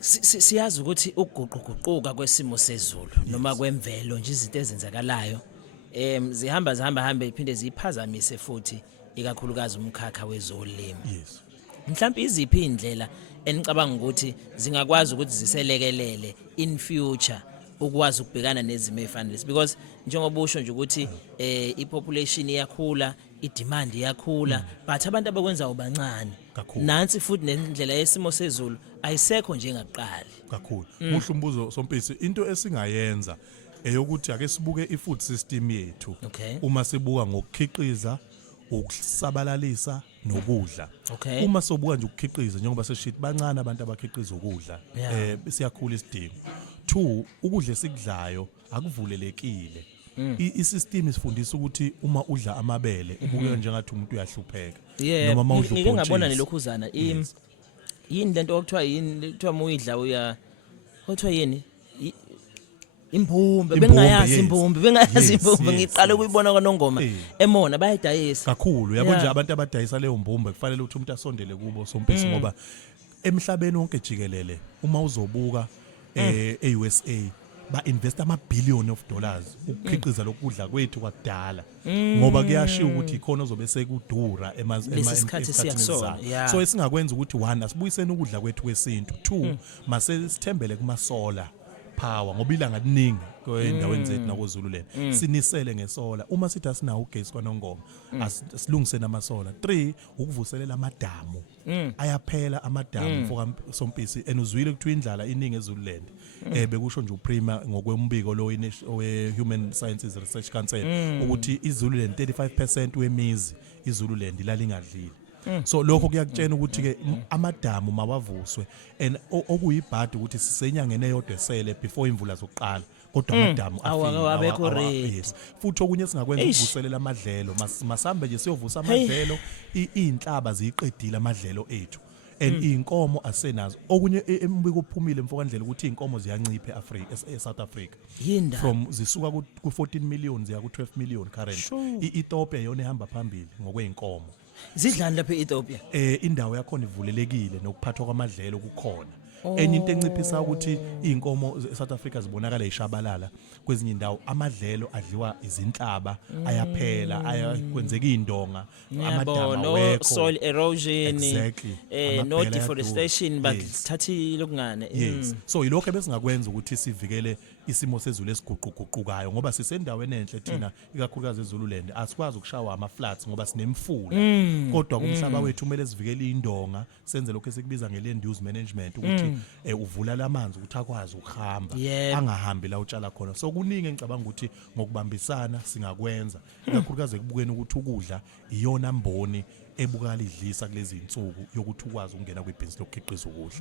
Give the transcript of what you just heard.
Siyazi ukuthi ukuguquguquka kwesimo sezulu noma kwemvelo nje izinto ezenzakalayo zihamba iphinde ziphazamise futhi ikakhulukazi umkhakha wezolimo. Yes. Mhlawumbe iziphi indlela enicabanga ukuthi zingakwazi ukuthi ziselekelele in future ukwazi ukubhekana nezimo ezifanele because njengoba usho nje ukuthi ipopulation iyakhula, idemand iyakhula but abantu abakwenza ubancane. Nansi futhi nendlela yesimo sezulu ayisekho njengakuqala. Kakhulu. Muhle umbuzo Sompisi, into esingayenza eyokuthi ake sibuke ifood system yethu. Uma sibuka ngokukhiqiza, ukusabalalisa nokudla. Uma sobuka nje ukukhiqiza njengoba seshithi bancane abantu abakhiqiza ukudla siyakhula isidingo. 2 ukudla esikudlayo akuvulelekile. Isystem isifundisa ukuthi uma udla amabele ubukeka njengathi umuntu uyahlupheka noma mawudla ngike ngabona nelokhuzana yini lento okuthiwa yini kuthiwa muyidla uya kuthiwa yini imbumbe bengayazi imbumbe ngiqala ukuyibona kwaNongoma emona bayidayisa kakhulu yabo nje abantu abadayisa leyo mbumbe kufanele ukuthi umuntu asondele kubo Sompisi ngoba emhlabeni wonke jikelele uma uzobuka e-USA ba-invest ama-billion of dollars ukukhiqiza lokudla kwethu kwakudala ngoba kuyashiya ukuthi ikhona ozobe sekudura esikhathi siyakusona. So esingakwenza ukuthi 1 asibuyiseni ukudla kwethu kwesintu, 2 mase sithembele kuma-solar power ngoba ilanga liningi endaweni zethu nakoZululand sinisele ngesola uma sithi asinawo ugesi kwaNongoma asilungise namasola. 3 ukuvuselela amadamu ayaphela amadamu for Sompisi enuzwile kuthi indlala iningi eZululand bekusho nje uPrima ngokwembiko lo we-Human Sciences Research Council ukuthi iZululand 35% wemizi iZululand ilalingadlile. So lokho kuyakutshena ukuthi ke amadamu mawavuswe and okuyibhadi ukuthi sisenyangene eyodwa esele before imvula zokuqala kodwa amadamu awekho yes futhi okunye singakwenza ukuvuselela amadlelo masambe nje siyovusa amadlelo inhlaba ziyiqedile amadlelo ethu and inkomo asenazo okunye embiko ophumile mfokandlela ukuthi inkomo ziyancipha eSouth Africa from zisuka ku 14 million ziya ku 12 million currently. iEthiopia yona ehamba phambili ngokweinkomo. Zidlani lapha eEthiopia? Indawo yakho ivulelekile nokuphathwa kwamadlelo kukhona. Enye into enciphisa ukuthi inkomo eSouth Africa zibonakala ishabalala kwezinye indawo amadlelo adliwa izinhlaba ayaphela ayakwenzeka indonga amadama wekho soil erosion no deforestation but yes. Thathi lokungane yes. So ilokho ebesingakwenza ukuthi sivikele isimo sezulu esiguquguqukayo ngoba sisendaweni enhle thina ikakhulukazi eZululand asikwazi ukushawa ama-floods ngoba sinemfula kodwa kumhlaba wethu kumele sivikele indonga senze lokho esikubiza nge-land use management ukuthi uvula lamanzi ukuthi akwazi ukuhamba angahambi la utshala khona. So kuningi engicabanga ukuthi ngokubambisana singakwenza ikakhulukazi ekubukeni ukuthi ukudla iyona mboni ebukala idlisa kulezi insuku yokuthi ukwazi ukungena kwibhizinisi lokukhiqiza ukudla.